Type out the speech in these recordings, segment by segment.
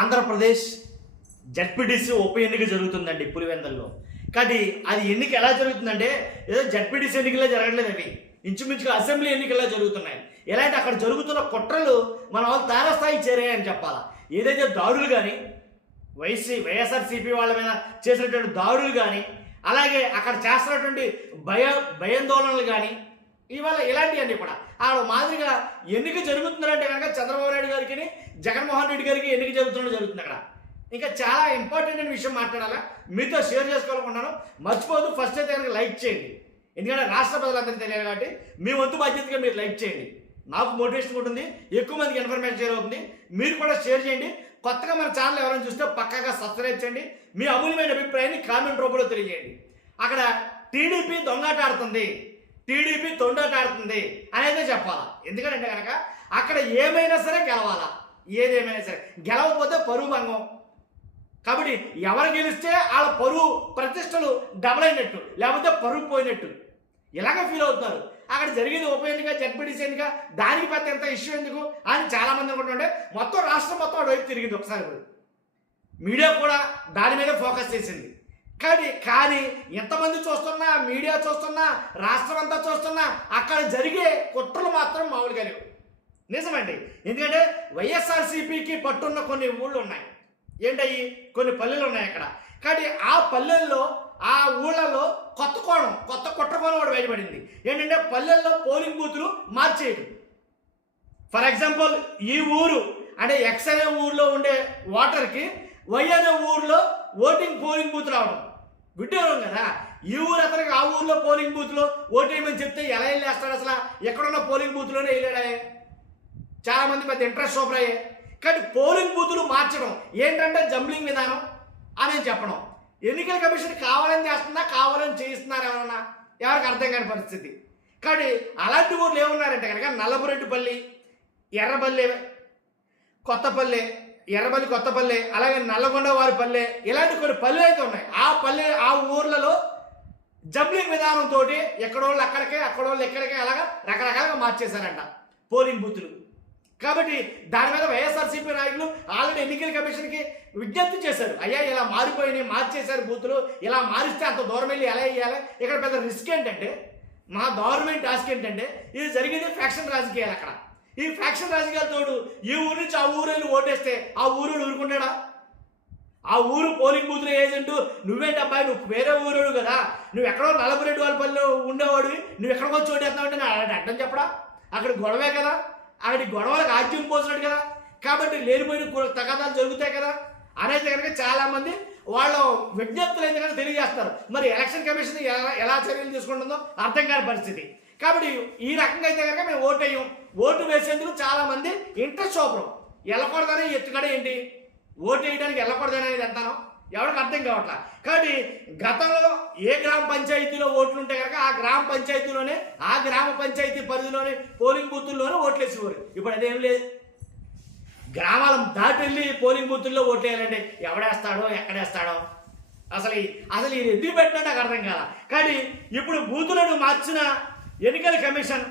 Andhra Pradesh ZPTC ఉప ఎన్నిక జరుగుతుందండి పులివెందుల్లో. కానీ అది ఎన్నిక ఎలా జరుగుతుందంటే ఏదో జడ్పీటీసీ ఎన్నికల్లో జరగట్లేదు, అవి ఇంచుమించుగా అసెంబ్లీ ఎన్నికల్లో జరుగుతున్నాయి. ఎలాంటి అక్కడ జరుగుతున్న కుట్రలు మన వాళ్ళు తారస్థాయికి చేరాయని చెప్పాలా. ఏదైతే దాడులు కానీ వైఎస్ఆర్సీపీ వాళ్ళ మీద చేసినటువంటి దాడులు కానీ, అలాగే అక్కడ చేస్తున్నటువంటి భయాందోళనలు కానీ, ఇవాళ ఇలాంటివన్నీ కూడా ఆ మాదిరిగా ఎన్నిక జరుగుతుందంటే కనుక చంద్రబాబు నాయుడు గారికి జగన్మోహన్ రెడ్డి గారికి ఎన్నిక జరుగుతుంది అక్కడ. ఇంకా చాలా ఇంపార్టెంట్ అయిన విషయం మాట్లాడాలా, మీతో షేర్ చేసుకోవాలనుకుంటున్నాను. మర్చిపోదు, ఫస్ట్ అయితే కనుక లైక్ చేయండి, ఎందుకంటే రాష్ట్ర ప్రజలందరికీ తెలియాలి కాబట్టి మీ వంతు బాధ్యతగా మీరు లైక్ చేయండి. నాకు మోటివేషన్ ఉంటుంది, ఎక్కువ మందికి ఇన్ఫర్మేషన్ షేర్ అవుతుంది. మీరు కూడా షేర్ చేయండి. కొత్తగా మన ఛానల్ ఎవరైనా చూస్తే పక్కాగా సబ్స్క్రైబ్ చేయండి. మీ అమూల్యమైన అభిప్రాయాన్ని కామెంట్ రూపంలో తెలియజేయండి. అక్కడ టీడీపీ దొంగాట ఆడుతుంది, టీడీపీ తొండాట ఆడుతుంది అనేది చెప్పాలా. ఎందుకంటే కనుక అక్కడ ఏమైనా సరే గెలవాలా, ఏదేమైనా సరే గెలవకపోతే పరువు భంగం. కాబట్టి ఎవరు గెలిస్తే వాళ్ళ పరువు ప్రతిష్టలు డబల్ అయినట్టు, లేకపోతే పరువు పోయినట్టు ఇలాగ ఫీల్ అవుతున్నారు. అక్కడ జరిగేది ఉప ఎన్నిక, జడ్పీటీసీ ఎన్నిక, దానికి పెద్ద ఎంత ఇష్యూ ఎందుకు అని చాలామంది అనుకుంటుంటే మొత్తం రాష్ట్రం మొత్తం అటువైపు తిరిగింది. ఒకసారి మీడియా కూడా దాని మీద ఫోకస్ చేసింది. కానీ ఎంతమంది చూస్తున్నా, మీడియా చూస్తున్నా, రాష్ట్రం అంతా చూస్తున్నా, అక్కడ జరిగే కుట్రలు మాత్రం మామూలుగా లేవు. నిజమండి. ఎందుకంటే వైఎస్ఆర్సీపీకి పట్టున్న కొన్ని ఊళ్ళు ఉన్నాయి. ఏంటయ్యి? కొన్ని పల్లెలు ఉన్నాయి అక్కడ. కానీ ఆ పల్లెల్లో, ఆ ఊళ్ళలో కొత్త కుట్ర కోణం కూడా బయటపడింది. ఏంటంటే పల్లెల్లో పోలింగ్ బూతులు మార్చేయడం. ఫర్ ఎగ్జాంపుల్, ఈ ఊరు అంటే ఎక్స్ అనే ఊర్లో ఉండే ఓటర్కి వై అనే ఊర్లో పోలింగ్ బూత్ రావడం విడ్డూరం కదా. ఈ ఊరు అతనికి ఆ ఊర్లో పోలింగ్ బూత్లో ఓటేయమని చెప్తే ఎలా వెళ్ళేస్తాడు? అసలు ఎక్కడున్న పోలింగ్ బూత్లోనే వెళ్ళాడే. చాలామంది పెద్ద ఇంట్రెస్ట్ సూపర్ అయ్యాయి. కానీ పోలింగ్ బూతులు మార్చడం ఏంటంటే జంబ్లింగ్ విధానం అని చెప్పడం. ఎన్నికల కమిషన్ కావాలని చేస్తున్నా, కావాలని చేయిస్తున్నారు ఎవరన్నా, ఎవరికి అర్థం కాని పరిస్థితి. కానీ అలాంటి ఊర్లు ఏమున్నారంటే కనుక నల్లబురెడ్డిపల్లి, ఎర్రబల్లి, కొత్తపల్లి, కొత్తపల్లి, అలాగే నల్లగొండ వారిపల్లె, ఇలాంటి కొన్ని పల్లెలు అయితే ఉన్నాయి. ఆ ఊర్లలో జంబ్లింగ్ విధానంతో ఎక్కడోళ్ళు అక్కడికే, అక్కడోళ్ళు ఎక్కడికే అలాగా రకరకాలుగా మార్చేశారంట పోలింగ్ బూతులు. కాబట్టి దాని మీద వైఎస్ఆర్సీపీ నాయకులు ఆల్రెడీ ఎన్నికల కమిషన్కి విజ్ఞప్తి చేశారు. అయ్యా ఇలా మారిపోయినాయి, మార్చేశారు బూతులు, ఇలా మారిస్తే అంత దూరం వెళ్ళి ఎలా వేయాలి? ఇక్కడ పెద్ద రిస్క్ ఏంటంటే, మా గవర్నమెంట్ టాస్క్ ఏంటంటే, ఇది జరిగేది ఫ్యాక్షన్ రాజకీయాలు. అక్కడ ఈ ఫ్యాక్షన్ రాజకీయాలతోడు ఈ ఊరు నుంచి ఆ ఊరు వెళ్ళి ఓటేస్తే ఆ ఊరు ఊరుకుంటాడా? ఆ ఊరు పోలింగ్ బూత్లో ఏజెంటు నువ్వేంటి అబ్బాయి, నువ్వు వేరే ఊరు కదా, నువ్వు ఎక్కడో నల్లబురెడ్డి వాళ్ళ పల్లెలో ఉండేవాడివి, నువ్వు ఎక్కడికి వచ్చి ఓటేస్తావు అంటే అలాంటి అడ్డం చెప్పడా? అక్కడ గొడవే కదా, అక్కడి గొడవలకు ఆజ్యం పోసినట్టు కదా. కాబట్టి లేనిపోయిన తగాదాలు జరుగుతాయి కదా అనేది కనుక చాలామంది వాళ్ళ విజ్ఞప్తులు అయితే కనుక తెలియజేస్తారు. మరి ఎలక్షన్ కమిషన్ ఎలా చర్యలు తీసుకుంటుందో అర్థం కాని పరిస్థితి. కాబట్టి ఈ రకంగా అయితే కనుక మేము ఓటు వేసేందుకు చాలామంది ఇంట్రెస్ట్ చూపడం. వెళ్ళకూడదని ఎత్తుకడ ఏంటి, ఓటు వేయడానికి వెళ్ళకూడదని అనేది అంటాను ఎవరికి అర్థం కావట్లా. కాబట్టి గతంలో ఏ గ్రామ పంచాయతీలో ఓట్లు ఉంటే కనుక ఆ గ్రామ పంచాయతీలోనే, ఆ గ్రామ పంచాయతీ పరిధిలోనే పోలింగ్ బూతుల్లోనే ఓట్లు వేసేవారు. ఇప్పుడు అదేం లేదు. గ్రామాల దాటి వెళ్ళి పోలింగ్ బూతుల్లో ఓట్లు వేయాలంటే ఎవడేస్తాడో, ఎక్కడేస్తాడో, అసలు ఇది ఎందుకు పెట్టినా నాకు అర్థం కాల. కానీ ఇప్పుడు బూతులను మార్చిన ఎన్నికల కమిషన్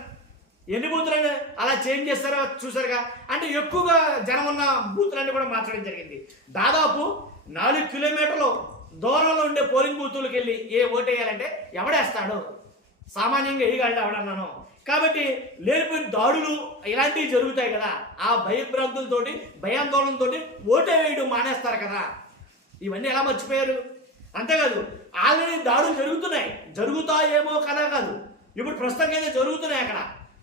ఎన్ని బూతులను అలా చేంజ్ చేస్తారో చూసారుగా. అంటే ఎక్కువగా జనం ఉన్న బూతులన్నీ కూడా మార్చడం జరిగింది. దాదాపు 4 కిలోమీటర్లు దూరంలో ఉండే పోలింగ్ బూతులకు వెళ్ళి ఓటు వేయాలంటే ఎవడేస్తాడు? సామాన్యంగా వేయగలడు ఎవడన్నాను. కాబట్టి లేనిపోయిన దాడులు ఇలాంటివి జరుగుతాయి కదా, ఆ భయభ్రాంతులతోటి, భయాందోళనతోటి ఓటే వేయడం మానేస్తారు కదా. ఇవన్నీ ఎలా మర్చిపోయారు? అంతేకాదు, ఆల్రెడీ దాడులు జరుగుతాయేమో కదా కాదు, ఇప్పుడు ప్రస్తుతం అయితే జరుగుతున్నాయి అక్కడ.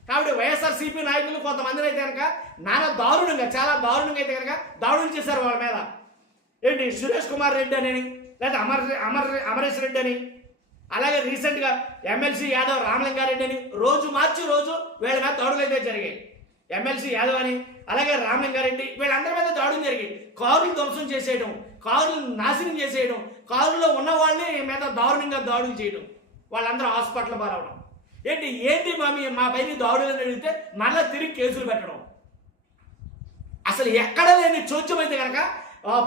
కాబట్టి వైఎస్ఆర్సీపీ నాయకులు కొంతమందిని అయితే కనుక చాలా దారుణంగా అయితే కనుక దాడులు చేశారు వాళ్ళ మీద. ఏంటి, సురేష్ కుమార్ రెడ్డి అని, లేదా అమరేష్ రెడ్డి అని, అలాగే రీసెంట్గా ఎమ్మెల్సీ యాదవ్ రామలింగారెడ్డి అని, రోజు వీళ్ళ మీద దాడులు అయితే జరిగాయి. ఎమ్మెల్సీ యాదవ్ అని, అలాగే రామలింగారెడ్డి, వీళ్ళందరి మీద దాడులు జరిగాయి. కారులు ధ్వంసం చేసేయడం, కారులు నాశనం చేసేయడం, కారులో ఉన్న వాళ్ళని మీద దారుణంగా దాడులు చేయడం, వాళ్ళందరూ హాస్పిటల్ పారవడం. ఏంటి మా పైన దాడులు అని అడిగితే మళ్ళీ తిరిగి కేసులు పెట్టడం. అసలు ఎక్కడ లేని చోద్యం అయితే కనుక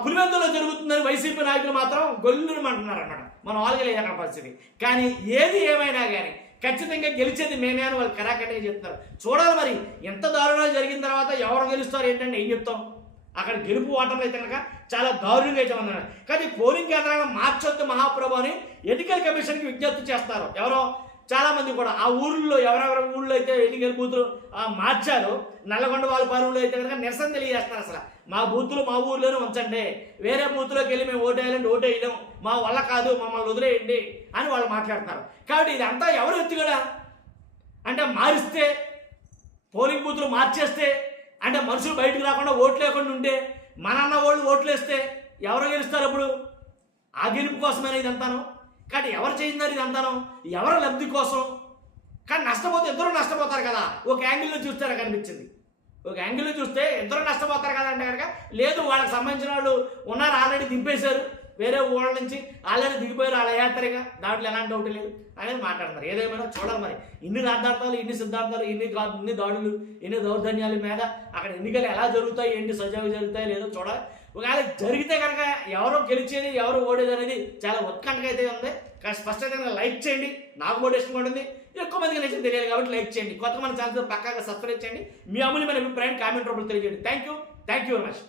పులివెందులో జరుగుతుందని వైసీపీ నాయకులు మాత్రం గొల్లుమంటున్నారు అన్నమాట. మనం వాళ్ళకి లేదు అక్కడ పరిస్థితి. కానీ ఏది ఏమైనా కానీ ఖచ్చితంగా గెలిచేది మేమే అని వాళ్ళు కరాకటే చెప్తున్నారు. చూడాలి మరి ఎంత దారుణాలు జరిగిన తర్వాత ఎవరు గెలుస్తారు ఏంటంటే ఏం చెప్తాం. అక్కడ గెలుపు ఓటములు అయితే కనుక చాలా దారుణంగా అయితే ఉన్నారు. కానీ పోలింగ్ కేంద్రాలను మార్చొద్దు మహాప్రభు అని ఎన్నికల కమిషన్కి విజ్ఞప్తి చేస్తారు. ఎవరో చాలా మంది కూడా ఆ ఊళ్ళో ఎవరెవరి ఊళ్ళో అయితే ఎన్నికల బూతులు మార్చారో నల్లగొండ వాళ్ళ పాలనలో అయితే కనుక నిరసన తెలియజేస్తారు. అసలు మా బూతులు మా ఊర్లోనే ఉంచండి, వేరే బూత్లోకి వెళ్ళి మేము ఓటేయాలంటే ఓటేయడం మా వల్ల కాదు, మమ్మల్ని వదిలేయండి అని వాళ్ళు మాట్లాడుతున్నారు. కాబట్టి ఇదంతా ఎవరు ఎత్తుగడా అంటే మారిస్తే పోలింగ్ బూతులు మార్చేస్తే అంటే మనుషులు బయటకు రాకుండా ఓట్లు లేకుండా ఉంటే మనన్న వాళ్ళు ఓట్లు వేస్తే ఎవరు గెలుస్తారు? అప్పుడు ఆ గెలుపు కోసమేనా ఇదంతాను? కానీ ఎవరు చేయిందారు ఇదంతాను? ఎవరు లబ్ధి కోసం? కానీ నష్టపోతే ఇద్దరు నష్టపోతారు కదా. ఒక యాంగిల్లో చూస్తారా కనిపించింది. ఒక యాంగిల్లో చూస్తే ఇద్దరు నష్టపోతారు కదా అంటే కనుక లేదు, వాళ్ళకి సంబంధించిన వాళ్ళు ఉన్నారు, ఆల్రెడీ దింపేశారు, వేరే ఊళ్ళ నుంచి ఆల్రెడీ దిగిపోయారు, వాళ్ళ యాత్రగా, దాంట్లో ఎలాంటి డౌట్ లేదు అనేది మాట్లాడతారు. ఏదేమైనా చూడాలి మరి ఇన్ని రాద్ధాంతాలు, ఇన్ని సిద్ధాంతాలు, ఇన్ని దాడులు, ఇన్ని దౌర్జన్యాల మీద అక్కడ ఎన్నికలు ఎలా జరుగుతాయి, ఏంటి సజావుగా జరుగుతాయి లేదో చూడాలి. ఒకవేళ జరిగితే కనుక ఎవరో గెలిచేది ఎవరు ఓడేది అనేది చాలా ఉత్కంఠగా అయితే ఉంది. కానీ స్పష్టంగా లైక్ చేయండి, నాకు మోటివేషన్ ఉంటుంది, ఎక్కువ మందికి నచ్చింది తెలియాలి కాబట్టి లైక్ చేయండి. కొత్త మన ఛానల్ పక్కాగా సబ్స్క్రైబ్ చేయండి. మీ అమూల్యమైన అభిప్రాయం కామెంట్ రూపంలో తెలియజేయండి. Thank you very much.